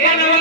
એ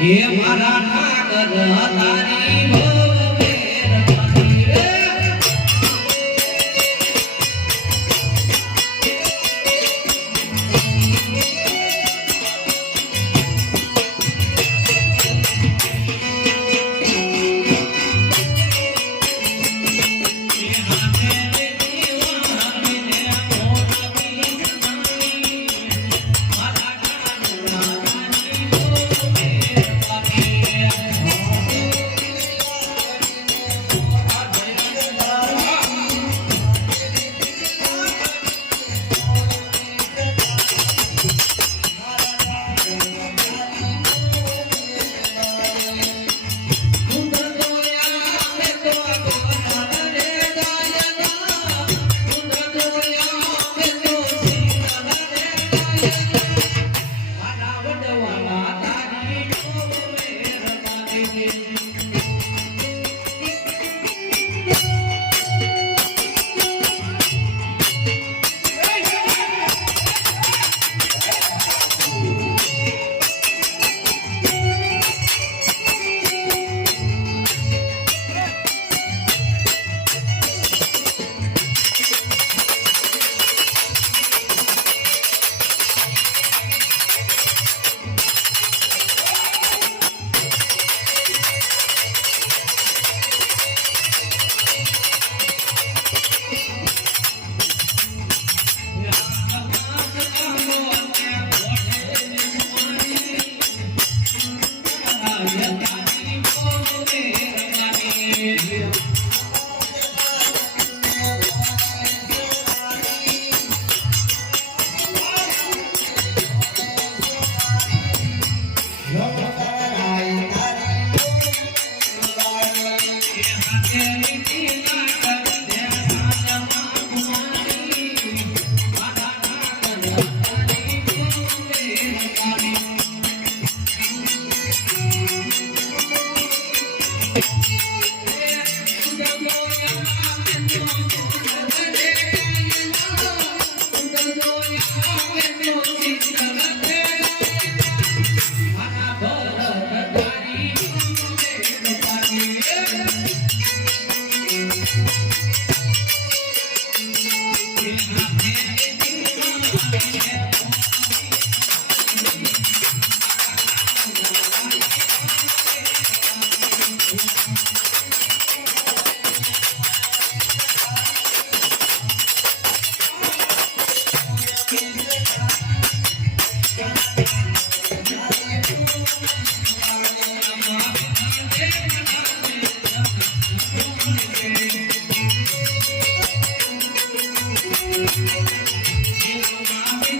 હે મારા ઠાકર તારી Thank you. Thank you.